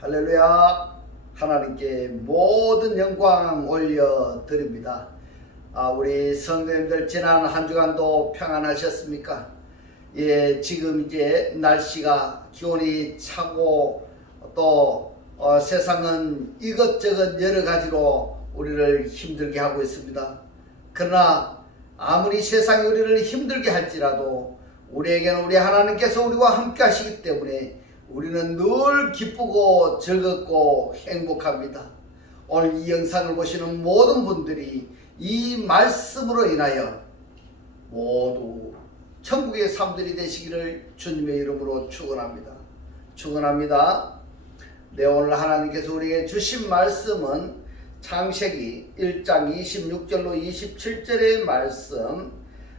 할렐루야. 하나님께 모든 영광 올려드립니다. 우리 성도님들 지난 한 주간도 평안하셨습니까? 예, 지금 이제 날씨가 기온이 차고 또 세상은 이것저것 여러 가지로 우리를 힘들게 하고 있습니다. 그러나 아무리 세상이 우리를 힘들게 할지라도 우리에게는 우리 하나님께서 우리와 함께 하시기 때문에 우리는 늘 기쁘고 즐겁고 행복합니다. 오늘 이 영상을 보시는 모든 분들이 이 말씀으로 인하여 모두 천국의 삶들이 되시기를 주님의 이름으로 축원합니다. 축원합니다. 네, 오늘 하나님께서 우리에게 주신 말씀은 창세기 1장 26절로 27절의 말씀.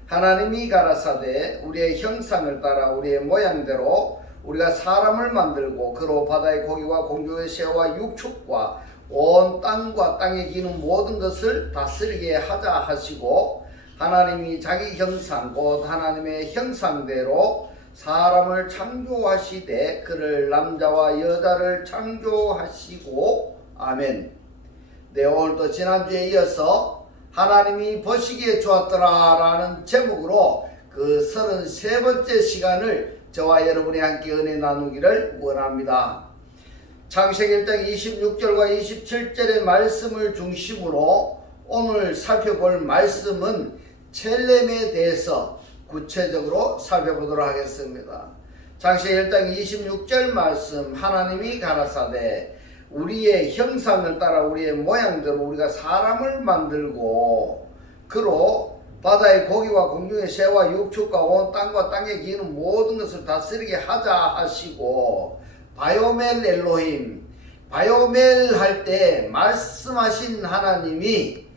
하나님이 가라사대 우리의 형상을 따라 우리의 모양대로 우리가 사람을 만들고 그로 바다의 고기와 공중의 새와 육축과 온 땅과 땅에 기는 모든 것을 다스리게 하자 하시고, 하나님이 자기 형상 곧 하나님의 형상대로 사람을 창조하시되 그를 남자와 여자를 창조하시고. 아멘. 네, 오늘도 지난주에 이어서 하나님이 보시기에 좋았더라 라는 제목으로 그 33번째 시간을 저와 여러분이 함께 은혜 나누기를 원합니다. 창세기 1장 26절과 27절의 말씀을 중심으로 오늘 살펴볼 말씀은 첼렘에 대해서 구체적으로 살펴보도록 하겠습니다. 창세기 1장 26절 말씀. 하나님이 가라사대 우리의 형상을 따라 우리의 모양대로 우리가 사람을 만들고 그로 바다의 고기와 공중의 새와 육축과 온 땅과 땅에 기는 모든 것을 다스리게 하자 하시고. 바요멜 엘로힘, 바요멜 할 때 말씀하신 하나님이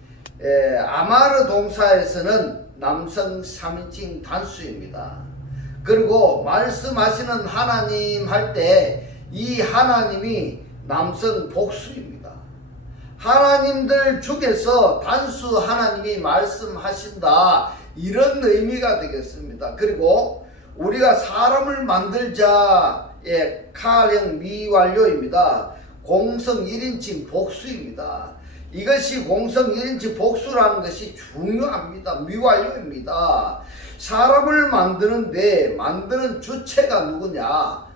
아마르 동사에서는 남성 3인칭 단수입니다. 그리고 말씀하시는 하나님 할 때 이 하나님이 남성 복수입니다. 하나님들 중에서 단수 하나님이 말씀하신다, 이런 의미가 되겠습니다. 그리고 우리가 사람을 만들자, 카형 미완료입니다. 공성 1인칭 복수입니다. 이것이 공성 1인칭 복수라는 것이 중요합니다. 미완료입니다. 사람을 만드는데 만드는 주체가 누구냐?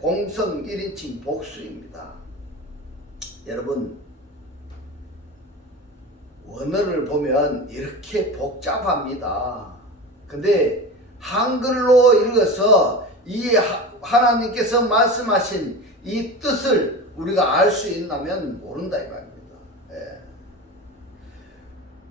공성 1인칭 복수입니다. 여러분, 원어를 보면 이렇게 복잡합니다. 근데 한글로 읽어서 이 하나님께서 말씀하신 이 뜻을 우리가 알 수 있다면 모른다 이 말입니다.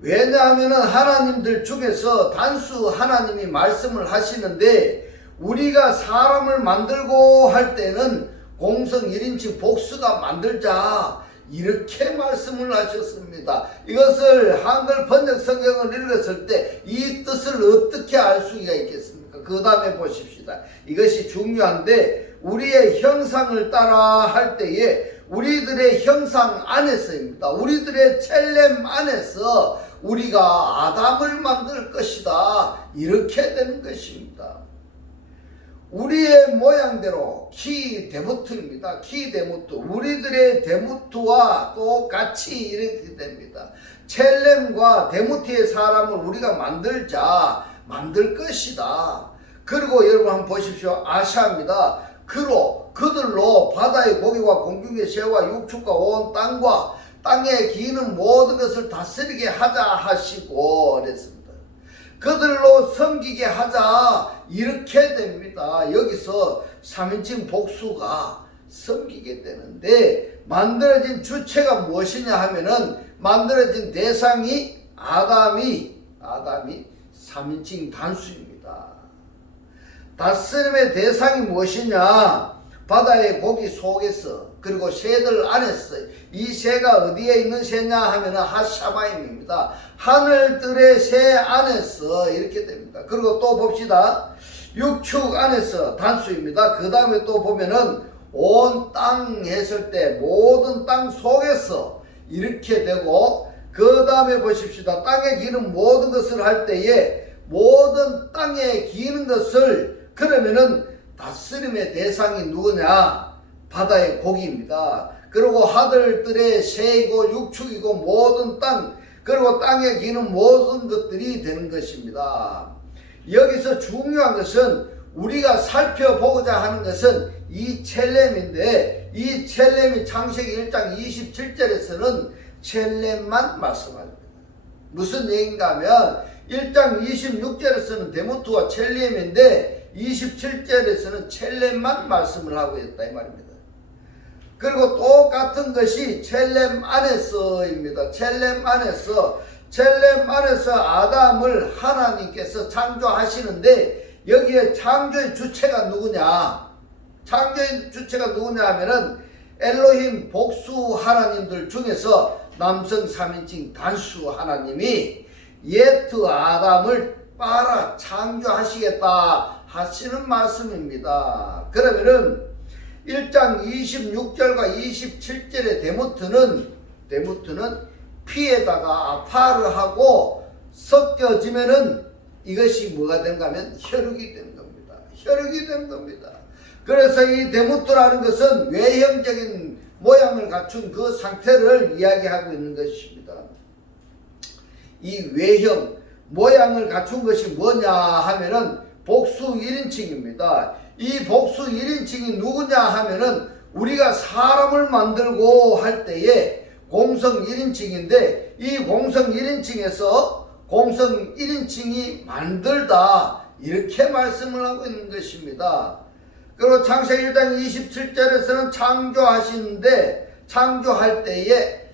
왜냐하면 하나님들 중에서 단수 하나님이 말씀을 하시는데 우리가 사람을 만들고 할 때는 공성 1인칭 복수가 만들자, 이렇게 말씀을 하셨습니다. 이것을 한글 번역 성경을 읽었을 때 이 뜻을 어떻게 알 수가 있겠습니까? 그 다음에 보십시다. 이것이 중요한데, 우리의 형상을 따라 할 때에 우리들의 형상 안에서입니다. 우리들의 첼렘 안에서 우리가 아담을 만들 것이다, 이렇게 되는 것입니다. 우리의 모양대로 키데모트입니다. 키데모트, 우리들의 데모트와 똑같이 이렇게 됩니다. 첼렘과 데모트의 사람을 우리가 만들 것이다. 그리고 여러분 한번 보십시오. 아샤입니다. 그들로 바다의 고기와 공중의 새와 육축과 온 땅과 땅에 기는 모든 것을 다스리게 하자 하시고 그랬습니다. 그들로 섬기게 하자, 이렇게 됩니다. 여기서 3인칭 복수가 섬기게 되는데, 만들어진 주체가 무엇이냐 하면은 만들어진 대상이 아담이 3인칭 단수입니다. 다스림의 대상이 무엇이냐? 바다의 고기 속에서, 그리고 새들 안에서. 이 새가 어디에 있는 새냐 하면은 하샤바임입니다. 하늘들의 새 안에서, 이렇게 됩니다. 그리고 또 봅시다. 육축 안에서 단수입니다. 그 다음에 또 보면은 온 땅 했을 때 모든 땅 속에서, 이렇게 되고, 그 다음에 보십시다. 땅에 기는 모든 것을 할 때에 모든 땅에 기는 것을, 그러면은 다스림의 대상이 누구냐? 바다의 고기입니다. 그리고 하늘들의 새이고 육축이고 모든 땅, 그리고 땅에 기는 모든 것들이 되는 것입니다. 여기서 중요한 것은 우리가 살펴보고자 하는 것은 이 첼렘인데, 이 첼렘이 창세기 1장 27절에서는 첼렘만 말씀합니다. 무슨 얘기인가 하면 1장 26절에서는 데모트와 첼렘인데 27절에서는 첼렘만 말씀을 하고 있다 이 말입니다. 그리고 똑같은 것이 첼렘 안에서입니다. 첼렘 안에서 아담을 하나님께서 창조하시는데, 여기에 창조의 주체가 누구냐? 창조의 주체가 누구냐 하면은 엘로힘 복수 하나님들 중에서 남성 3인칭 단수 하나님이 예트 아담을 빨아 창조하시겠다 하시는 말씀입니다. 그러면은 1장 26절과 27절의 데모트는 피에다가 아파를 하고 섞여지면은 이것이 뭐가 되는가 하면 혈육이 되는 겁니다. 혈육이 되는 겁니다. 그래서 이 데모트라는 것은 외형적인 모양을 갖춘 그 상태를 이야기하고 있는 것입니다. 이 외형, 모양을 갖춘 것이 뭐냐 하면은 복수 1인칭입니다. 이 복수 1인칭이 누구냐 하면은 우리가 사람을 만들고 할 때에 공성 1인칭인데, 이 공성 1인칭에서 공성 1인칭이 만들다 이렇게 말씀을 하고 있는 것입니다. 그리고 창세기 1장 27절에서는 창조하시는데, 창조할 때에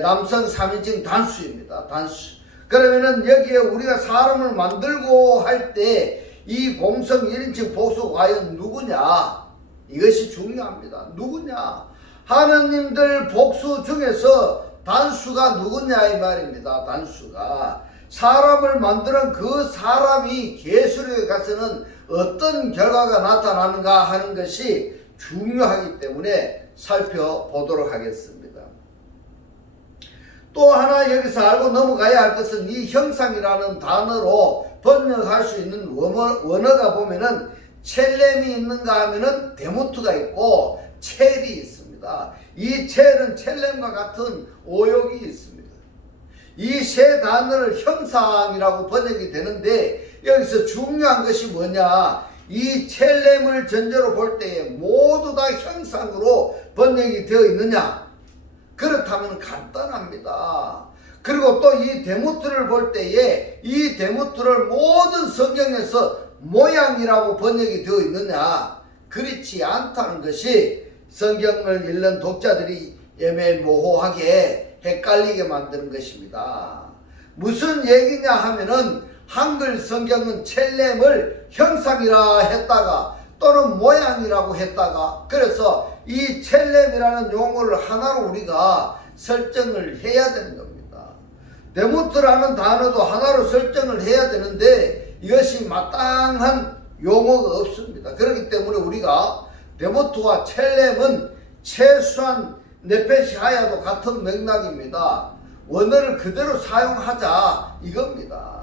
남성 3인칭 단수입니다. 단수. 그러면은 여기에 우리가 사람을 만들고 할 때 이 공성 1인칭 복수 과연 누구냐? 이것이 중요합니다. 누구냐? 하느님들 복수 중에서 단수가 누구냐 이 말입니다. 단수가 사람을 만드는 그 사람이 계수력에 가서는 어떤 결과가 나타나는가 하는 것이 중요하기 때문에 살펴보도록 하겠습니다. 또 하나 여기서 알고 넘어가야 할 것은 이 형상이라는 단어로 번역할 수 있는 원어가 보면은 첼렘이 있는가 하면은 데모트가 있고 첼이 있습니다. 이 첼은 첼렘과 같은 오역이 있습니다. 이 세 단어를 형상이라고 번역이 되는데, 여기서 중요한 것이 뭐냐? 이 첼렘을 전제로 볼 때에 모두 다 형상으로 번역이 되어 있느냐? 그렇다면 간단합니다. 그리고 또 이 데모트를 볼 때에 이 데모트를 모든 성경에서 모양이라고 번역이 되어 있느냐? 그렇지 않다는 것이 성경을 읽는 독자들이 애매모호하게 헷갈리게 만드는 것입니다. 무슨 얘기냐 하면은 한글 성경은 첼렘을 형상이라 했다가 또는 모양이라고 했다가, 그래서 이 첼렘이라는 용어를 하나로 우리가 설정을 해야 되는 겁니다. 데모트라는 단어도 하나로 설정을 해야 되는데 이것이 마땅한 용어가 없습니다. 그렇기 때문에 우리가 데모트와 첼렘은 최소한 네페시 하야도 같은 맥락입니다. 원어를 그대로 사용하자 이겁니다.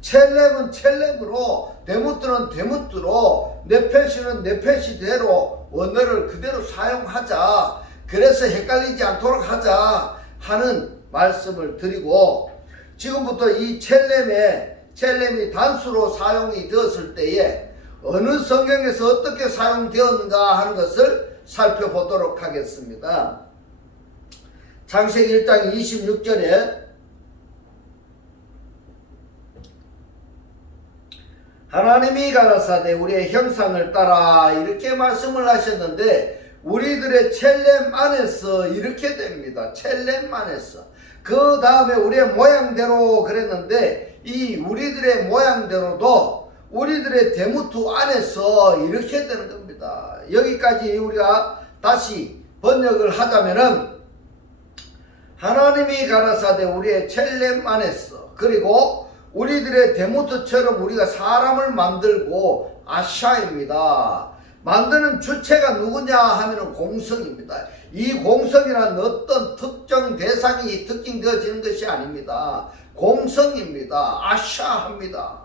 첼렘은 첼렘으로, 데모트는 데모트로, 네페시는 네페시대로 원어를 그대로 사용하자. 그래서 헷갈리지 않도록 하자 하는 말씀을 드리고, 지금부터 이 첼렘이 단수로 사용이 되었을 때에 어느 성경에서 어떻게 사용되었는가 하는 것을 살펴보도록 하겠습니다. 창세기 1장 26절에 하나님이 가라사대 우리의 형상을 따라 이렇게 말씀을 하셨는데, 우리들의 첼렘 안에서 이렇게 됩니다. 첼렘 안에서. 그 다음에 우리의 모양대로 그랬는데, 이 우리들의 모양대로도 우리들의 데모트 안에서 이렇게 되는 겁니다. 여기까지 우리가 다시 번역을 하자면은, 하나님이 가라사대 우리의 첼렘 안에서, 그리고 우리들의 데모트처럼 우리가 사람을 만들고, 아샤입니다. 만드는 주체가 누구냐 하면 공성입니다. 이 공성이란 어떤 특정 대상이 특징되어지는 것이 아닙니다. 공성입니다. 아샤합니다.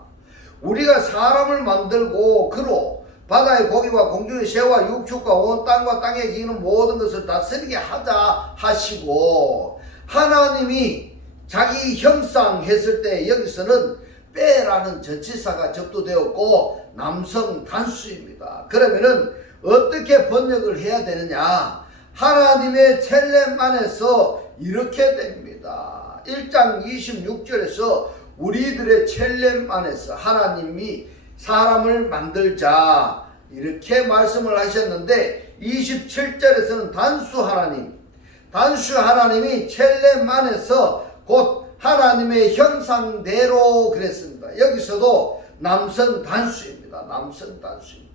우리가 사람을 만들고 그로 바다의 고기와 공중의 새와 육축과 온 땅과 땅에 기는 모든 것을 다스리게 하자 하시고, 하나님이 자기 형상 했을 때 여기서는 빼라는 전치사가 접두되었고 남성 단수입니다. 그러면은 어떻게 번역을 해야 되느냐? 하나님의 첼렘 안에서 이렇게 됩니다. 1장 26절에서 우리들의 첼렘 안에서 하나님이 사람을 만들자 이렇게 말씀을 하셨는데, 27절에서는 단수 하나님이 첼렘 안에서 곧 하나님의 형상대로 그랬습니다. 여기서도 남성 단수입니다. 남성 단수입니다.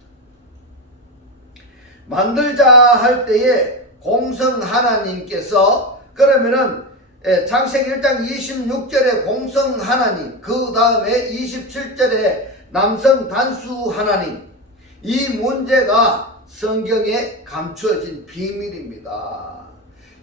만들자 할 때에 공성 하나님께서, 그러면은 창세기 1장 26절에 공성 하나님, 그 다음에 27절에 남성 단수 하나님, 이 문제가 성경에 감추어진 비밀입니다.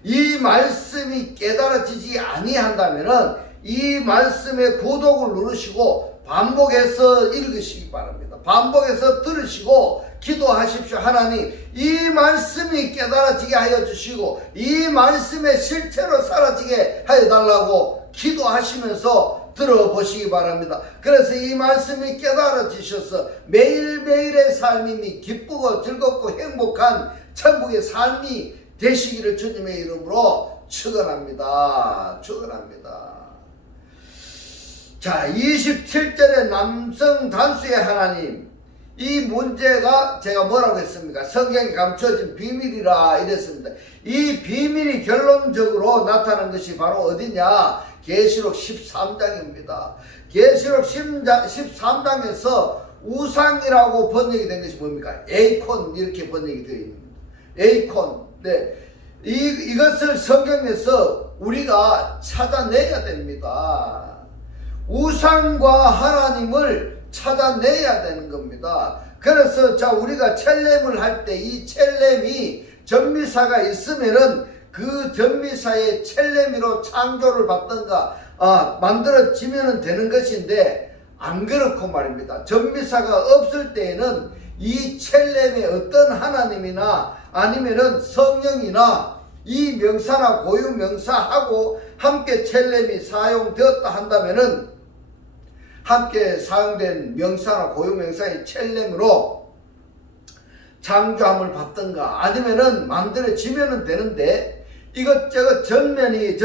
이 말씀이 깨달아지지 아니한다면은 이 말씀의 구독을 누르시고 반복해서 읽으시기 바랍니다. 반복해서 들으시고 기도하십시오. 하나님, 이 말씀이 깨달아지게 하여 주시고 이 말씀의 실체로 사라지게 하여 달라고 기도하시면서 들어보시기 바랍니다. 그래서 이 말씀이 깨달아지셔서 매일매일의 삶이 기쁘고 즐겁고 행복한 천국의 삶이 되시기를 주님의 이름으로 축원합니다. 축원합니다. 자, 27절에 남성 단수의 하나님, 이 문제가 제가 뭐라고 했습니까? 성경에 감춰진 비밀이라 이랬습니다. 이 비밀이 결론적으로 나타난 것이 바로 어디냐? 계시록 13장입니다. 계시록 13장에서 우상이라고 번역이 된 것이 뭡니까? 에이콘, 이렇게 번역이 되어 있습니다. 에이콘. 네. 이것을 성경에서 우리가 찾아내야 됩니다. 우상과 하나님을 찾아내야 되는 겁니다. 그래서 자, 우리가 첼렘을 할 때 이 첼렘이 전미사가 있으면은 그 전미사의 첼렘으로 창조를 받던가 만들어지면 되는 것인데, 안 그렇고 말입니다. 전미사가 없을 때에는 이 첼렘의 어떤 하나님이나 아니면은 성령이나 이 명사나 고유 명사하고 함께 첼렘이 사용되었다 한다면은 함께 사용된 명사나 고유 명사의 첼렘으로 창조함을 받던가 아니면은 만들어지면 되는데, 이것저것 전면이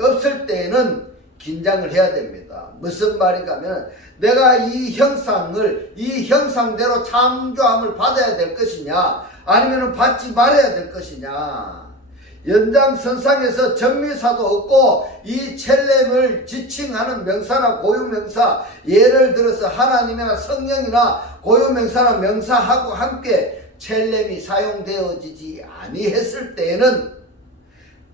없을 때에는 긴장을 해야 됩니다. 무슨 말인가 하면, 내가 이 형상대로 창조함을 받아야 될 것이냐 아니면 받지 말아야 될 것이냐. 연장선상에서 전미사도 없고 이 첼렘을 지칭하는 명사나 고유명사, 예를 들어서 하나님이나 성령이나 고유명사나 명사하고 함께 첼렘이 사용되어지지 아니했을 때에는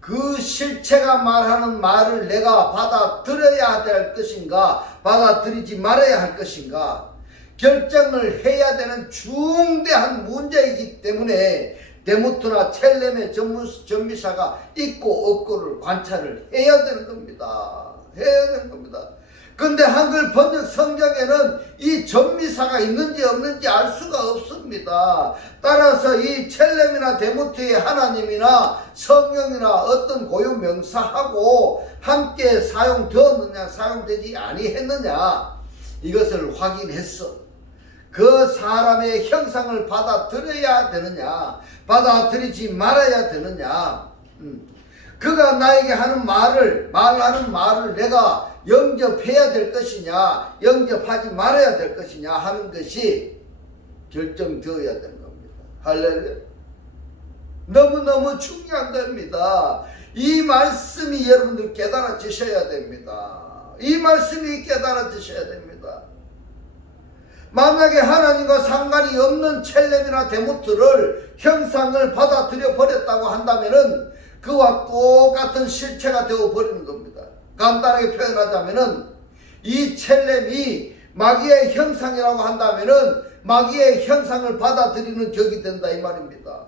그 실체가 말하는 말을 내가 받아들여야 될 것인가 받아들이지 말아야 할 것인가 결정을 해야 되는 중대한 문제이기 때문에 데모트나 첼렘의 전미사가 있고 없고를 관찰을 해야 되는 겁니다. 해야 되는 겁니다. 근데 한글 번역 성경에는 이 전미사가 있는지 없는지 알 수가 없습니다. 따라서 이 첼렘이나 데모트의 하나님이나 성령이나 어떤 고유 명사하고 함께 사용되었느냐 사용되지 아니했느냐 이것을 확인했어. 그 사람의 형상을 받아들여야 되느냐 받아들이지 말아야 되느냐, 그가 나에게 하는 말하는 말을 내가 영접해야 될 것이냐 영접하지 말아야 될 것이냐 하는 것이 결정되어야 되는 겁니다. 할렐루야. 너무너무 중요한 겁니다. 이 말씀이 여러분들 깨달아지셔야 됩니다. 이 말씀이 깨달아지셔야 됩니다. 만약에 하나님과 상관이 없는 첼렘이나 데모트를 형상을 받아들여 버렸다고 한다면은 그와 똑같은 실체가 되어 버리는 겁니다. 간단하게 표현하자면은 이 첼렘이 마귀의 형상이라고 한다면은 마귀의 형상을 받아들이는 격이 된다 이 말입니다.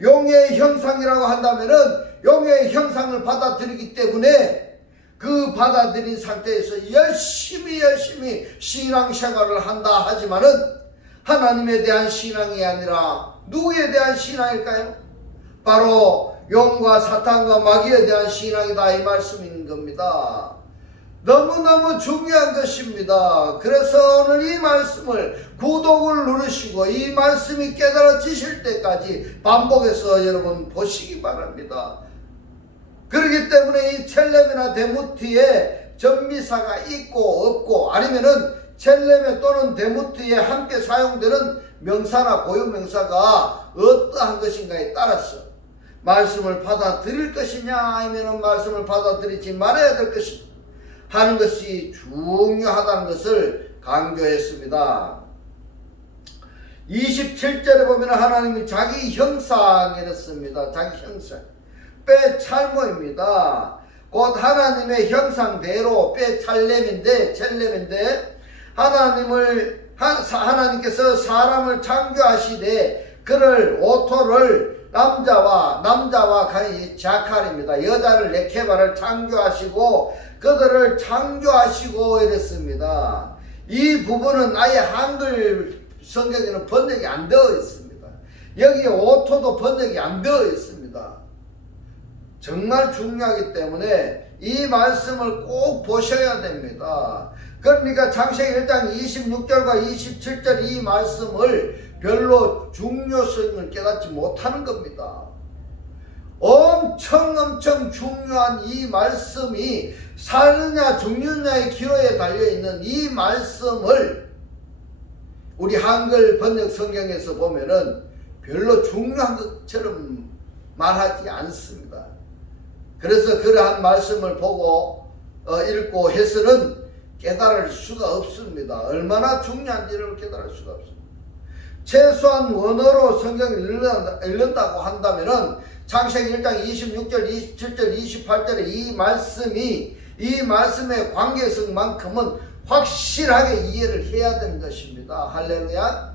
용의 형상이라고 한다면은 용의 형상을 받아들이기 때문에 그 받아들인 상태에서 열심히 신앙생활을 한다 하지만은 하나님에 대한 신앙이 아니라 누구에 대한 신앙일까요? 바로 용과 사탄과 마귀에 대한 신앙이다, 이 말씀인 겁니다. 너무너무 중요한 것입니다. 그래서 오늘 이 말씀을 구독을 누르시고 이 말씀이 깨달아지실 때까지 반복해서 여러분 보시기 바랍니다. 그렇기 때문에 이 첼렘이나 데무트에 전미사가 있고 없고, 아니면은 첼렘에 또는 데무트에 함께 사용되는 명사나 고유명사가 어떠한 것인가에 따라서 말씀을 받아들일 것이냐, 아니면 말씀을 받아들이지 말아야 될 것이냐 하는 것이 중요하다는 것을 강조했습니다. 27절에 보면 하나님이 자기 형상이랬습니다. 자기 형상. 빼찰모입니다. 곧 하나님의 형상대로 빼찰렘인데, 첼렘인데, 하나님께서 사람을 창조하시되 그를 오토를 남자와 자칼입니다. 여자를 네케바를 창조하시고 그들을 창조하시고 이랬습니다. 이 부분은 아예 한글 성경에는 번역이 안 되어 있습니다. 여기에 오토도 번역이 안 되어 있습니다. 정말 중요하기 때문에 이 말씀을 꼭 보셔야 됩니다. 그러니까 창세기 1장 26절과 27절 이 말씀을 별로 중요성을 깨닫지 못하는 겁니다. 엄청 중요한 이 말씀이 사느냐 죽느냐의 기로에 달려있는 이 말씀을 우리 한글 번역 성경에서 보면은 별로 중요한 것처럼 말하지 않습니다. 그래서 그러한 말씀을 보고 읽고 해서는 깨달을 수가 없습니다. 얼마나 중요한지를 깨달을 수가 없습니다. 최소한 원어로 성경을 읽는다고 한다면은 창세기 1장 26절, 27절, 28절의 이 말씀의 관계성만큼은 확실하게 이해를 해야 되는 것입니다. 할렐루야.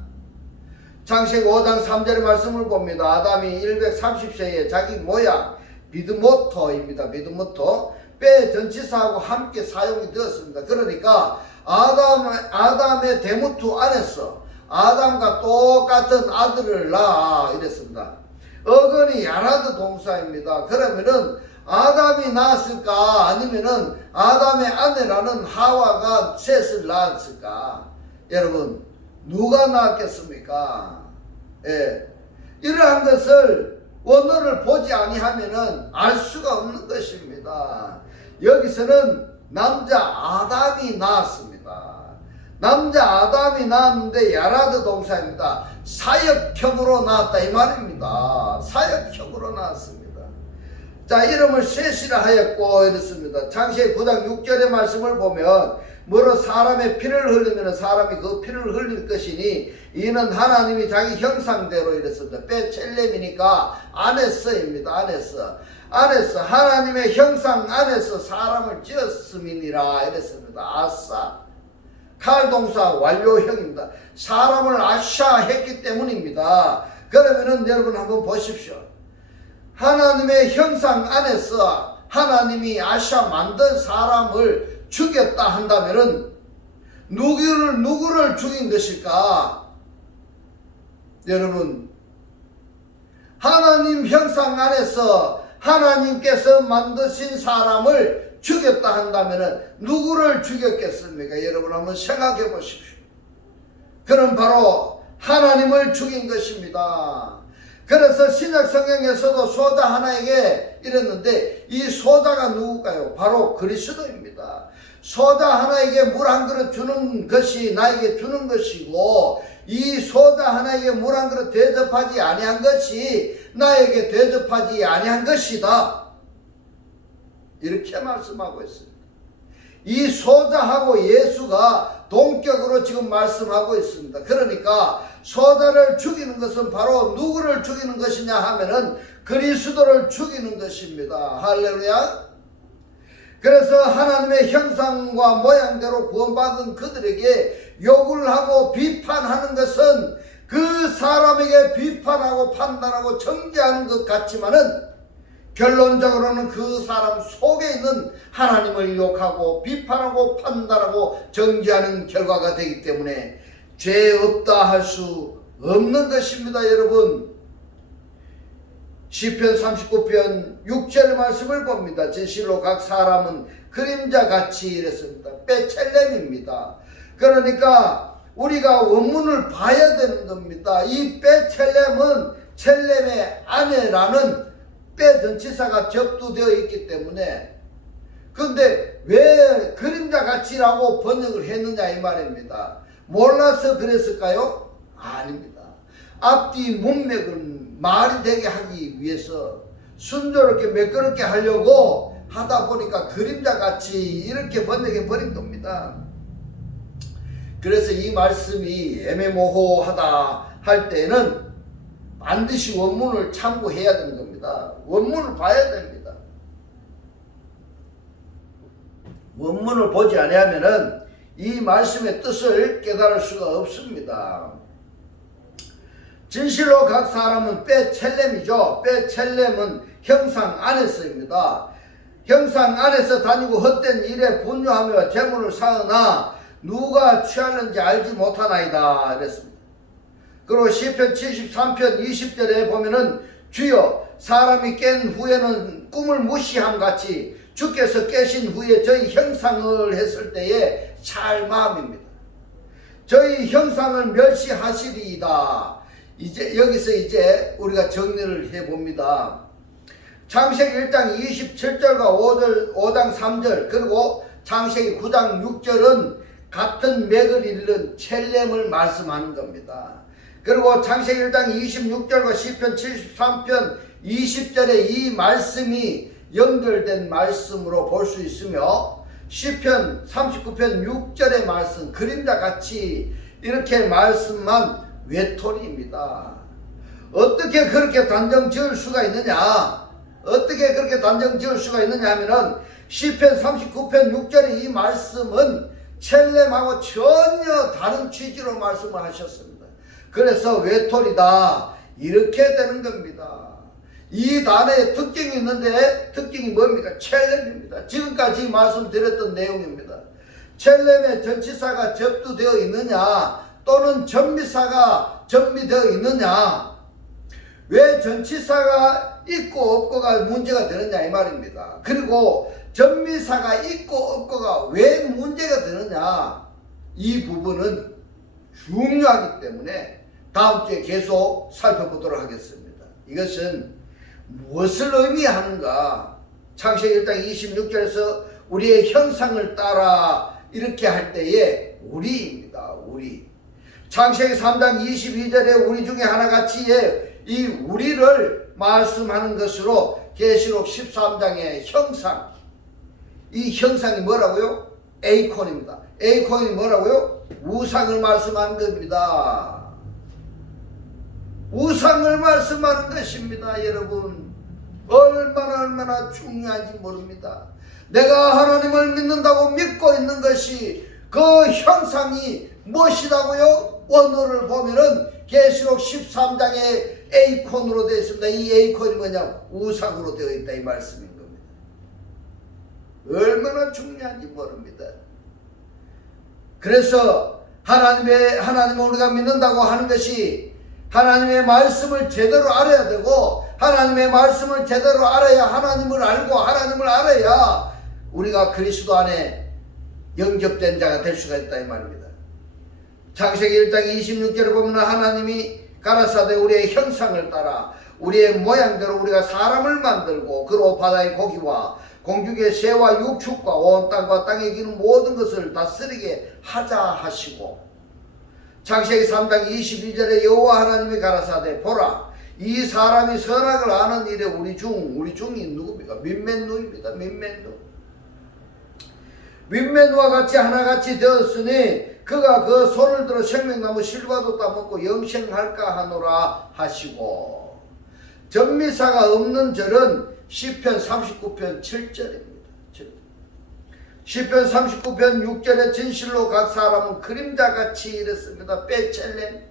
창세기 5장 3절의 말씀을 봅니다. 아담이 130세에 자기 모양 비드모토입니다. 비드모토. 빼 전치사하고 함께 사용이 되었습니다. 그러니까 아담의 데무트 안에서 아담과 똑같은 아들을 낳아 이랬습니다. 어근이 야라드 동사입니다. 그러면은 아담이 낳았을까, 아니면은 아담의 아내라는 하와가 셋을 낳았을까? 여러분, 누가 낳았겠습니까? 예. 이러한 것을 원어를 보지 아니하면은 알 수가 없는 것입니다. 여기서는 남자 아담이 낳았습니다. 남자 아담이 낳았는데 야라드 동사입니다. 사역형으로 낳았다 이 말입니다. 사역형으로 낳았습니다. 자, 이름을 셋이라 하였고 이렇습니다. 창세기 9장 6절의 말씀을 보면 뭐로 사람의 피를 흘리면 사람이 그 피를 흘릴 것이니 이는 하나님이 자기 형상대로 이랬습니다. 빼첼렘이니까 안에서입니다. 안에서 하나님의 형상 안에서 사람을 지었음이니라 이랬습니다. 아싸. 칼 동사 완료형입니다. 사람을 아샤 했기 때문입니다. 그러면은 여러분 한번 보십시오. 하나님의 형상 안에서 하나님이 아샤 만든 사람을 죽였다 한다면은 누구를 죽인 것일까? 여러분, 하나님 형상 안에서 하나님께서 만드신 사람을 죽였다 한다면은 누구를 죽였겠습니까? 여러분 한번 생각해 보십시오. 그는 바로 하나님을 죽인 것입니다. 그래서 신약 성경에서도 소자 하나에게 이랬는데 이 소자가 누굴까요? 바로 그리스도입니다. 소자 하나에게 물 한 그릇 주는 것이 나에게 주는 것이고 이 소자 하나에게 물 한 그릇 대접하지 아니한 것이 나에게 대접하지 아니한 것이다. 이렇게 말씀하고 있습니다. 이 소자하고 예수가 동격으로 지금 말씀하고 있습니다. 그러니까 소자를 죽이는 것은 바로 누구를 죽이는 것이냐 하면은 그리스도를 죽이는 것입니다. 할렐루야. 그래서 하나님의 형상과 모양대로 구원받은 그들에게 욕을 하고 비판하는 것은 그 사람에게 비판하고 판단하고 정죄하는 것 같지만은 결론적으로는 그 사람 속에 있는 하나님을 욕하고 비판하고 판단하고 정죄하는 결과가 되기 때문에 죄 없다 할 수 없는 것입니다. 여러분, 시편 39편 6절의 말씀을 봅니다. 진실로 각 사람은 그림자같이 이랬습니다. 베첼렘입니다. 그러니까 우리가 원문을 봐야 되는 겁니다. 이 베첼렘은 첼렘의 아내라는 베 전치사가 접두되어 있기 때문에, 근데 왜 그림자같이라고 번역을 했느냐 이 말입니다. 몰라서 그랬을까요? 아닙니다. 앞뒤 문맥을 말이 되게 하기 위해서 순조롭게 매끄럽게 하려고 하다 보니까 그림자같이 이렇게 번역해 버린 겁니다. 그래서 이 말씀이 애매모호하다 할 때는 반드시 원문을 참고해야 되는 겁니다. 원문을 봐야 됩니다. 원문을 보지 아니하면은 이 말씀의 뜻을 깨달을 수가 없습니다. 진실로 각 사람은 베첼렘이죠. 베첼렘은 형상 안에서입니다. 형상 안에서 다니고 헛된 일에 분노하며 재물을 쌓으나 누가 취하는지 알지 못하나이다 이랬습니다. 그리고 시편 73편 20절에 보면은 주여 사람이 깬 후에는 꿈을 무시함 같이 주께서 깨신 후에 저희 형상을 했을 때에 찰 마음입니다. 저희 형상을 멸시하시리이다. 이제 여기서 이제 우리가 정리를 해봅니다. 창세기 1장 27절과 5장 3절 그리고 창세기 9장 6절은 같은 맥을 잇는 첼렘을 말씀하는 겁니다. 그리고 창세기 1장 26절과 시편 73편 20절에 이 말씀이 연결된 말씀으로 볼 수 있으며 시편 39편 6절의 말씀 그림자같이 이렇게 말씀만 외톨이입니다. 어떻게 그렇게 단정 지을 수가 있느냐? 어떻게 그렇게 단정 지을 수가 있느냐 하면은 시편 39편 6절의 이 말씀은 첼렘하고 전혀 다른 취지로 말씀을 하셨습니다. 그래서 외톨이다 이렇게 되는 겁니다. 이 단어에 특징이 있는데 특징이 뭡니까? 첼렘입니다. 지금까지 말씀드렸던 내용입니다. 첼렘의 전치사가 접두되어 있느냐 또는 전미사가 전미되어 있느냐, 왜 전치사가 있고 없고가 문제가 되느냐 이 말입니다. 그리고 전미사가 있고 없고가 왜 문제가 되느냐, 이 부분은 중요하기 때문에 다음 주에 계속 살펴보도록 하겠습니다. 이것은 무엇을 의미하는가? 창세기 1장 26절에서 우리의 형상을 따라 이렇게 할 때에 우리입니다. 우리. 창세기 3장 22절에 우리 중에 하나같이의 이 우리를 말씀하는 것으로 계시록 13장의 형상, 이 형상이 뭐라고요? 에이콘입니다. 에이콘이 뭐라고요? 우상을 말씀하는 겁니다. 우상을 말씀하는 것입니다. 여러분 얼마나 중요한지 모릅니다. 내가 하나님을 믿는다고 믿고 있는 것이 그 형상이 무엇이라고요? 원어를 보면은 계시록 13장에 에이콘으로 되어 있습니다. 이 에이콘이 뭐냐? 우상으로 되어 있다 이 말씀인 겁니다. 얼마나 중요한지 모릅니다. 그래서 하나님을 우리가 믿는다고 하는 것이 하나님의 말씀을 제대로 알아야 되고, 하나님의 말씀을 제대로 알아야 하나님을 알고, 하나님을 알아야 우리가 그리스도 안에 영접된 자가 될 수가 있다 이 말입니다. 창세기 1장 26절에 보면 하나님이 가라사대 우리의 형상을 따라 우리의 모양대로 우리가 사람을 만들고 그로 바다의 고기와 공중의 새와 육축과 온 땅과 땅에 기는 모든 것을 다스리게 하자 하시고, 창세기 3장 22절에 여호와 하나님이 가라사대 보라 이 사람이 선악을 아는 일에 우리 중이 누굽니까? 민맨누입니다. 민맨누와 같이 하나같이 되었으니 그가 그 손을 들어 생명나무 실과도 따먹고 영생할까 하노라 하시고, 전미사가 없는 절은 시편 39편 7절입니다. 시편 39편 6절에 진실로 각 사람은 그림자같이 이랬습니다. 베첼렘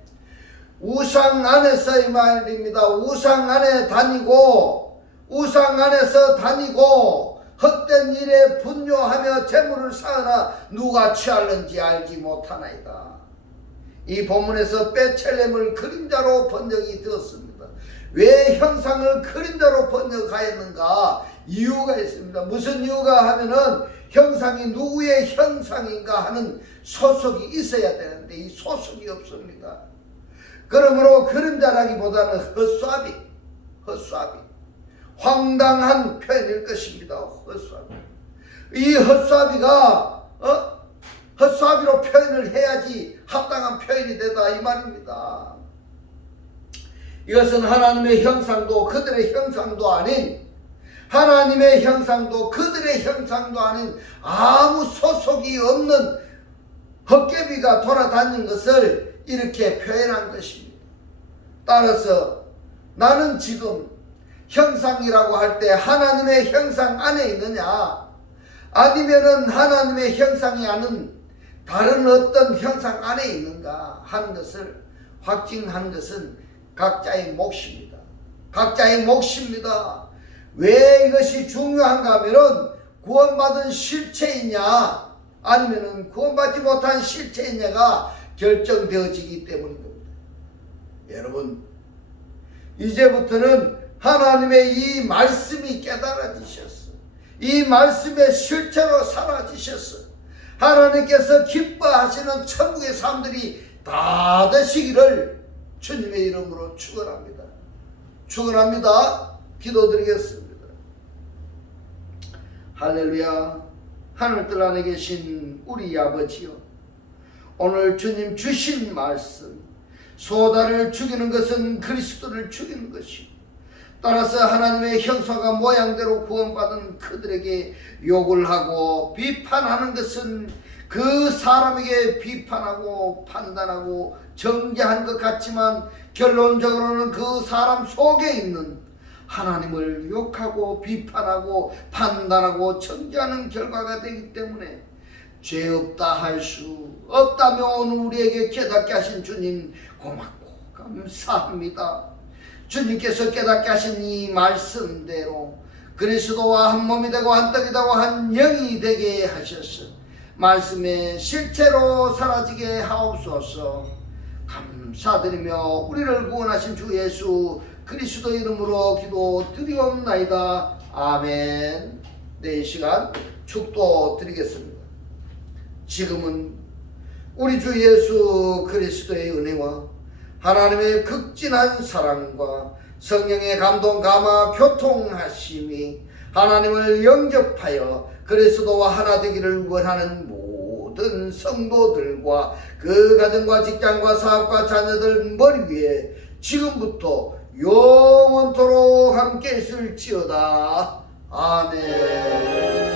우상 안에서 이 말입니다. 우상 안에 다니고 우상 안에서 다니고 헛된 일에 분뇨하며 재물을 쌓으나 누가 취할는지 알지 못하나이다. 이 본문에서 베첼렘을 그림자로 번역이 되었습니다. 왜 형상을 그림자로 번역하였는가? 이유가 있습니다. 무슨 이유가 하면은 형상이 누구의 형상인가 하는 소속이 있어야 되는데 이 소속이 없습니다. 그러므로 그림자라기보다는 헛수아비 황당한 표현일 것입니다. 헛수아비. 이 헛수아비가 헛수아비로 표현을 해야지 합당한 표현이 되다 이 말입니다. 이것은 하나님의 형상도 그들의 형상도 아닌 하나님의 형상도 그들의 형상도 아닌 아무 소속이 없는 헛개비가 돌아다니는 것을 이렇게 표현한 것입니다. 따라서 나는 지금 형상이라고 할 때 하나님의 형상 안에 있느냐 아니면은 하나님의 형상이 아닌 다른 어떤 형상 안에 있는가 하는 것을 확증하는 것은 각자의 몫입니다. 각자의 몫입니다. 왜 이것이 중요한가 하면은 구원받은 실체이냐 아니면은 구원받지 못한 실체이냐가 결정되어지기 때문입니다. 여러분 이제부터는 하나님의 이 말씀이 깨달아지셨어. 이 말씀의 실체로 사라지셨어. 하나님께서 기뻐하시는 천국의 사람들이 다 되시기를 주님의 이름으로 축원합니다. 축원합니다. 기도드리겠습니다. 할렐루야. 하늘들 안에 계신 우리 아버지여, 오늘 주님 주신 말씀, 소다를 죽이는 것은 그리스도를 죽이는 것이요 따라서 하나님의 형상과 모양대로 구원받은 그들에게 욕을 하고 비판하는 것은 그 사람에게 비판하고 판단하고 정죄한 것 같지만 결론적으로는 그 사람 속에 있는 하나님을 욕하고 비판하고 판단하고 정죄하는 결과가 되기 때문에 죄 없다 할 수 없다며 오늘 우리에게 깨닫게 하신 주님 고맙고 감사합니다. 주님께서 깨닫게 하신 이 말씀대로 그리스도와 한 몸이 되고 한 떡이 되고 한 영이 되게 하셨어. 말씀의 실체로 사라지게 하옵소서. 감사드리며 우리를 구원하신 주 예수 그리스도 이름으로 기도드리옵나이다. 아멘. 네, 이 시간 축도 드리겠습니다. 지금은 우리 주 예수 그리스도의 은혜와 하나님의 극진한 사랑과 성령의 감동 감화 교통하심이 하나님을 영접하여 그리스도와 하나 되기를 원하는 모든 성도들과 그 가정과 직장과 사업과 자녀들 머리 위에 지금부터 영원토록 함께 있을지어다. 아멘.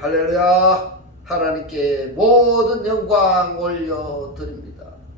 할렐루야. 하나님께 모든 영광 올려드립니다.